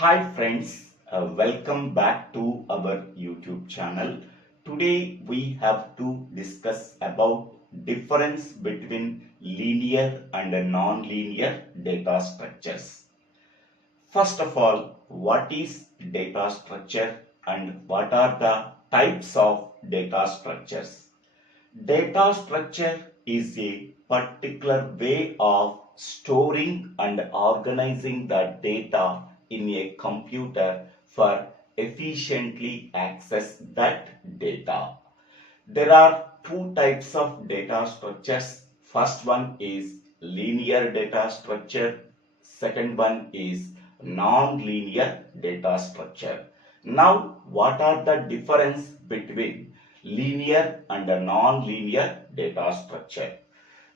Hi friends, welcome back to our YouTube channel. Today we have to discuss about difference between linear and non-linear data structures. First of all, what is data structure and what are the types of data structures? Data structure is a particular way of storing and organizing the data in a computer for efficiently access that data. There are two types of data structures. First one is linear data structure. Second one is non-linear data structure. Now, what are the difference between linear and a non-linear data structure?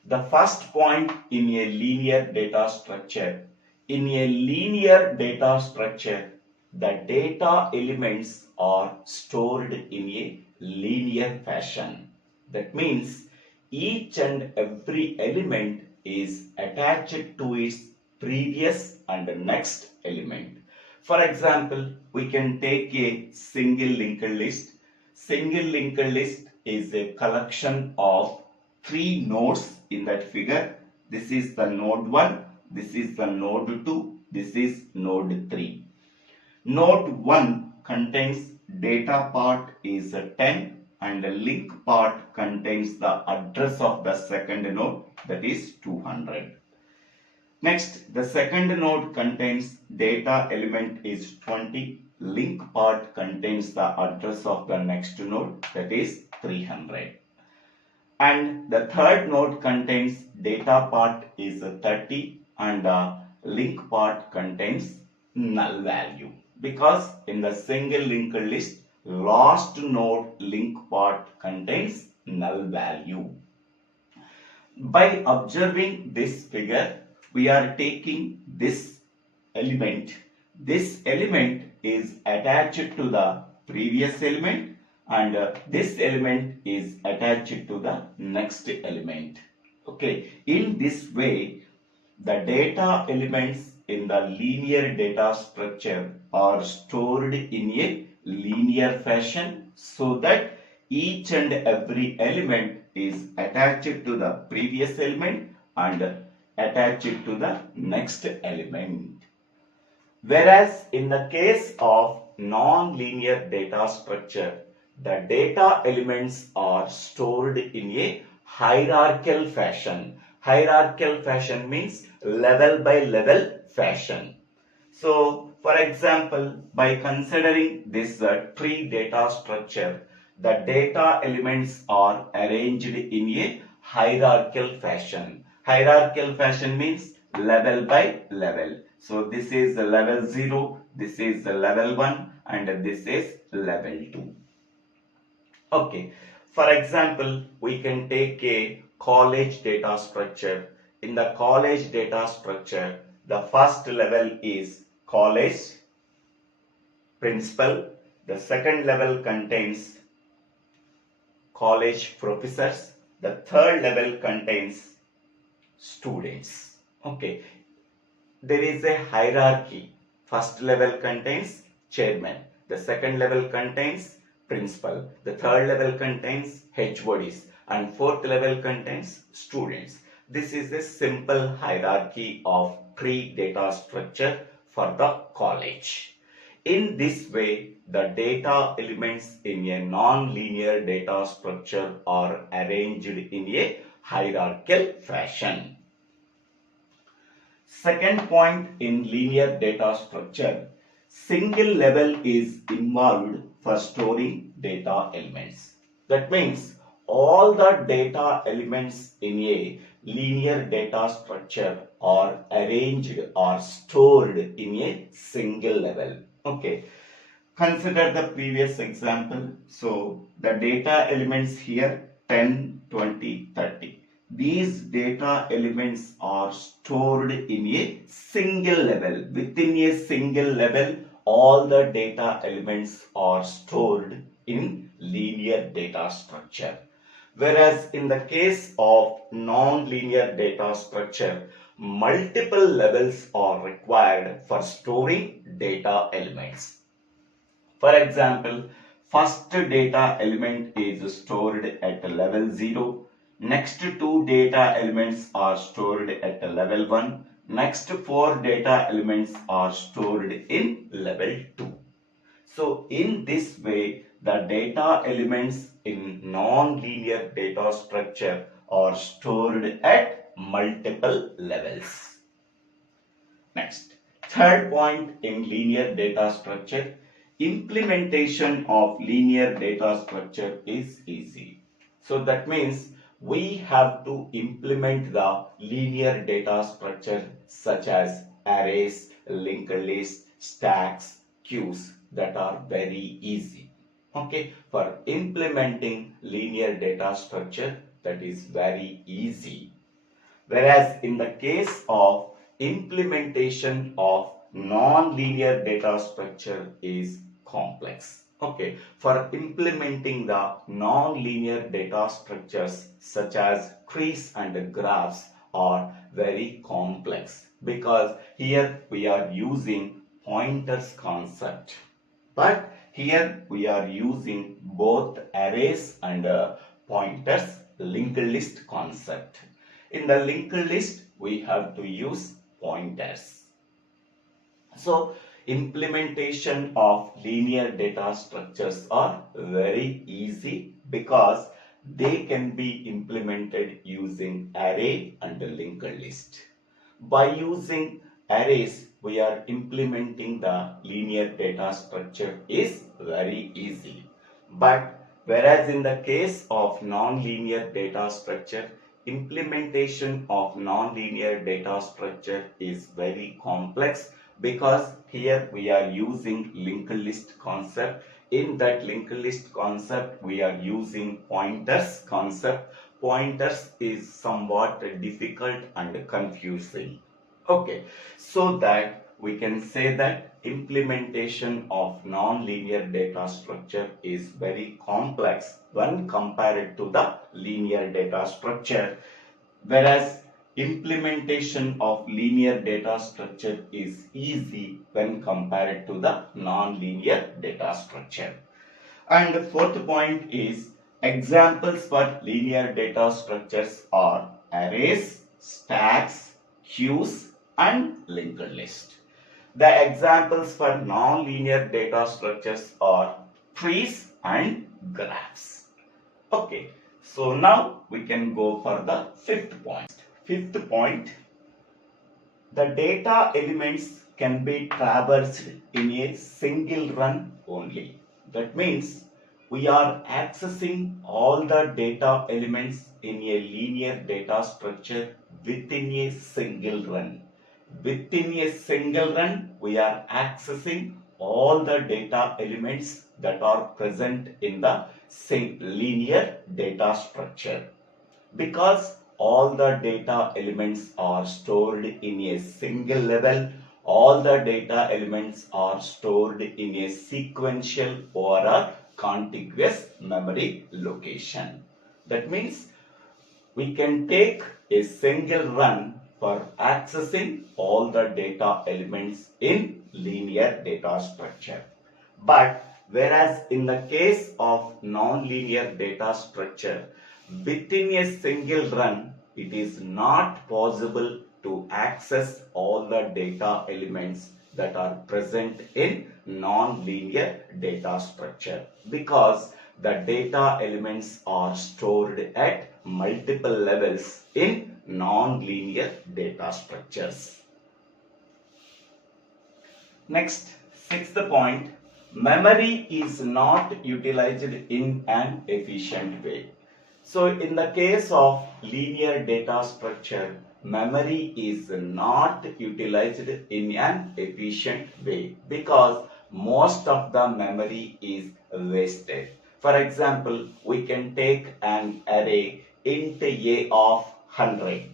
The first point in a linear data structure. In a linear data structure, the data elements are stored in a linear fashion. That means each and every element is attached to its previous and next element. For example, we can take a single linked list. Single linked list is a collection of three nodes in that figure. This is the node 1, this is the node 2, this is node 3. Node 1 contains data part is 10 and the link part contains the address of the second node, that is 200. Next, the second node contains data element is 20, link part contains the address of the next node, that is 300. And the third node contains data part is 30 and the link part contains null value, because in the single linked list last node link part contains null value. By observing this figure, we are taking this element. This element is attached to the previous element and this element is attached to the next element. Okay, in this way the data elements in the linear data structure are stored in a linear fashion so that each and every element is attached to the previous element and attached to the next element. Whereas in the case of non-linear data structure, the data elements are stored in a hierarchical fashion. Hierarchical fashion means level by level fashion. So, for example, by considering this tree data structure, the data elements are arranged in a hierarchical fashion. Hierarchical fashion means level by level. So this is level 0, this is level 1 and this is level 2. Okay, for example, we can take a college data structure. In the college data structure, the first level is college, principal. The second level contains college professors. The third level contains students. Okay, there is a hierarchy. First level contains chairman. The second level contains principal. The third level contains HODs. And fourth level contains students. This is a simple hierarchy of tree data structure for the college. In this way, the data elements in a non-linear data structure are arranged in a hierarchical fashion. Second point in linear data structure, single level is involved for storing data elements. That means all the data elements in a linear data structure are arranged or stored in a single level. Okay, consider the previous example. So the data elements here 10, 20, 30. These data elements are stored in a single level. Within a single level, all the data elements are stored in linear data structure. Whereas in the case of non-linear data structure, multiple levels are required for storing data elements. For example, first data element is stored at level 0. Next two data elements are stored at level 1. Next four data elements are stored in level 2. So in this way, the data elements in non-linear data structure are stored at multiple levels. Next, third point in linear data structure, implementation of linear data structure is easy. So that means we have to implement the linear data structure such as arrays, linked lists, stacks, queues that are very easy. Okay, for implementing linear data structure, that is very easy. Whereas in the case of implementation of non-linear data structure is complex. Okay, for implementing the non-linear data structures such as trees and graphs are very complex because here we are using pointers concept. But here we are using both arrays and pointers linked list concept. In the linked list, we have to use pointers. So, implementation of linear data structures are very easy because they can be implemented using array and linked list. By using arrays, we are implementing the linear data structure is very easy. But whereas in the case of non-linear data structure, implementation of non-linear data structure is very complex because here we are using linked list concept. In that linked list concept, we are using pointers concept. Pointers is somewhat difficult and confusing. Okay, so that we can say that implementation of non-linear data structure is very complex when compared to the linear data structure, whereas implementation of linear data structure is easy when compared to the non-linear data structure. And the fourth point is examples for linear data structures are arrays, stacks, queues, and linked list. The examples for non-linear data structures are trees and graphs. Okay, so now we can go for the fifth point. Fifth point, the data elements can be traversed in a single run only. That means we are accessing all the data elements in a linear data structure within a single run. Within a single run, we are accessing all the data elements that are present in the linear data structure. Because all the data elements are stored in a single level, all the data elements are stored in a sequential or a contiguous memory location. That means we can take a single run for accessing all the data elements in linear data structure. But whereas in the case of non-linear data structure, within a single run, it is not possible to access all the data elements that are present in non-linear data structure because the data elements are stored at multiple levels in non-linear data structures. Next, sixth point, memory is not utilized in an efficient way. So in the case of linear data structure, memory is not utilized in an efficient way because most of the memory is wasted. For example, we can take an array int a of 100.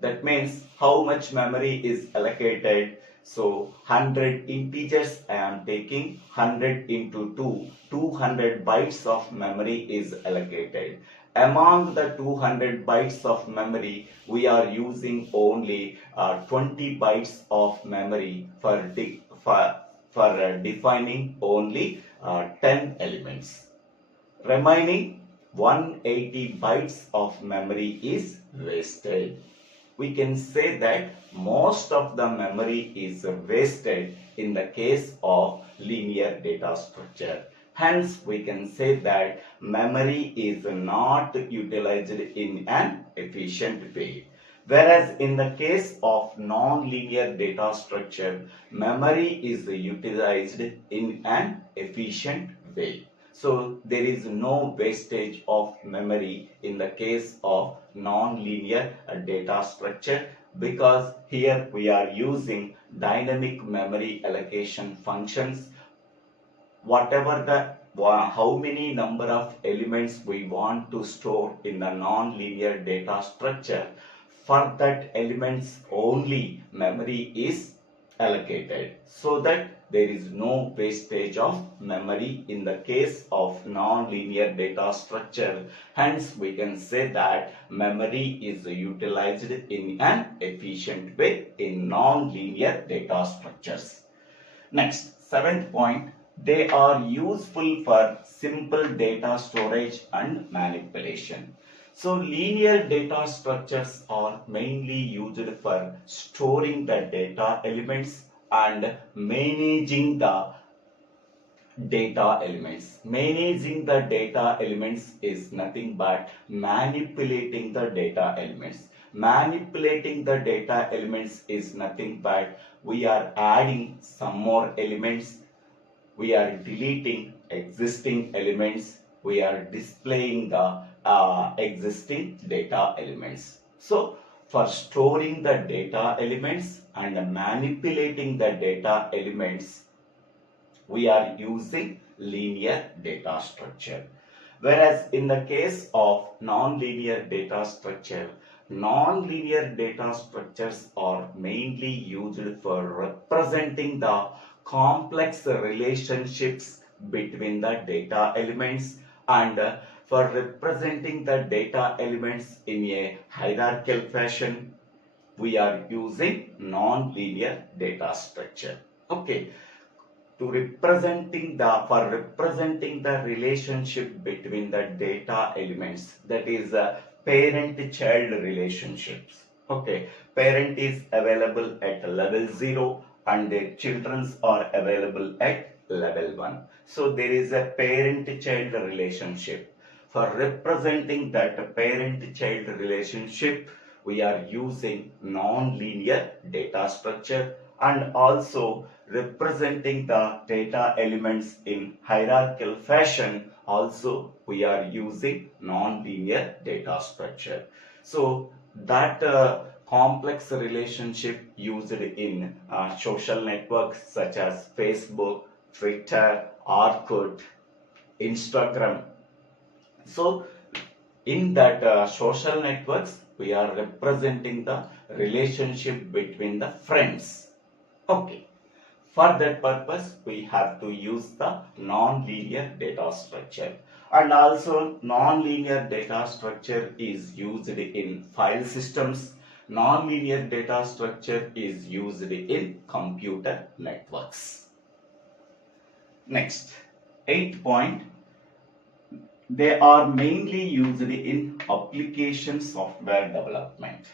That means how much memory is allocated. So 100 integers I am taking, 100 into 2, 200 bytes of memory is allocated. Among the 200 bytes of memory, we are using only 20 bytes of memory for for defining only 10 elements. Remaining 180 bytes of memory is wasted. We can say that most of the memory is wasted in the case of linear data structure. Hence, we can say that memory is not utilized in an efficient way. Whereas in the case of non-linear data structure, memory is utilized in an efficient way. So there is no wastage of memory in the case of non-linear data structure, because here we are using dynamic memory allocation functions. Whatever how many number of elements we want to store in the non-linear data structure, for that elements only memory is allocated, so that there is no wastage of memory in the case of non-linear data structure. Hence, we can say that memory is utilized in an efficient way in non-linear data structures. Next, seventh point, they are useful for simple data storage and manipulation. So linear data structures are mainly used for storing the data elements and managing the data elements. Managing the data elements is nothing but manipulating the data elements. Manipulating the data elements is nothing but we are adding some more elements, we are deleting existing elements, we are displaying the existing data elements. So for storing the data elements and manipulating the data elements, we are using linear data structure. Whereas in the case of non-linear data structure, non-linear data structures are mainly used for representing the complex relationships between the data elements and for representing the data elements in a hierarchical fashion, we are using non-linear data structure. Okay. For representing the relationship between the data elements, that is parent-child relationships. Okay, parent is available at level 0 and their children are available at level 1. So there is a parent-child relationship. For representing that parent-child relationship, we are using non-linear data structure, and also representing the data elements in hierarchical fashion, also we are using non-linear data structure. So that complex relationship used in social networks such as Facebook, Twitter, Orkut, Instagram. So in that social networks, we are representing the relationship between the friends. Okay. For that purpose, we have to use the non-linear data structure. And also, non-linear data structure is used in file systems. Non-linear data structure is used in computer networks. Next, 8th point. They are mainly used in application software development.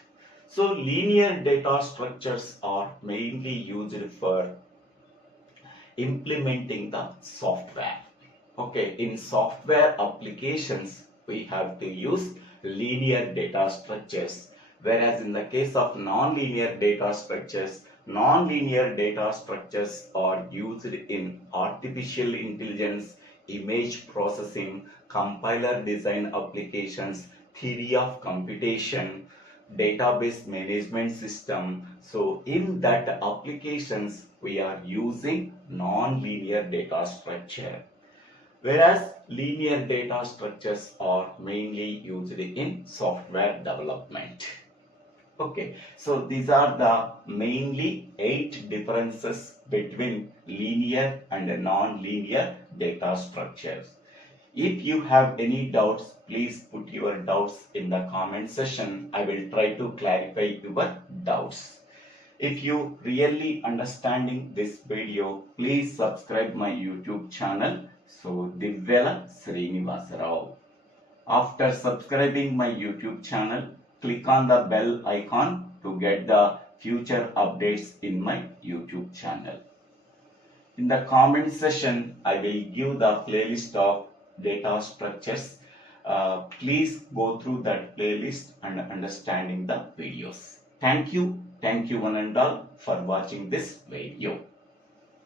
So linear data structures are mainly used for implementing the software. Okay, in software applications, we have to use linear data structures. Whereas in the case of non-linear data structures are used in artificial intelligence, image processing, compiler design applications, theory of computation, database management system. So in that applications, we are using non-linear data structure. Whereas linear data structures are mainly used in software development. Okay, so these are the mainly 8 differences between linear and non-linear data structures. If you have any doubts, please put your doubts in the comment section. I will try to clarify your doubts. If you really understanding this video, please subscribe my YouTube channel. So Divvela Srinivasa. After subscribing my YouTube channel, click on the bell icon to get the future updates in my YouTube channel. In the comment section, I will give the playlist of data structures. Please go through that playlist and understanding the videos. Thank you one and all for watching this video.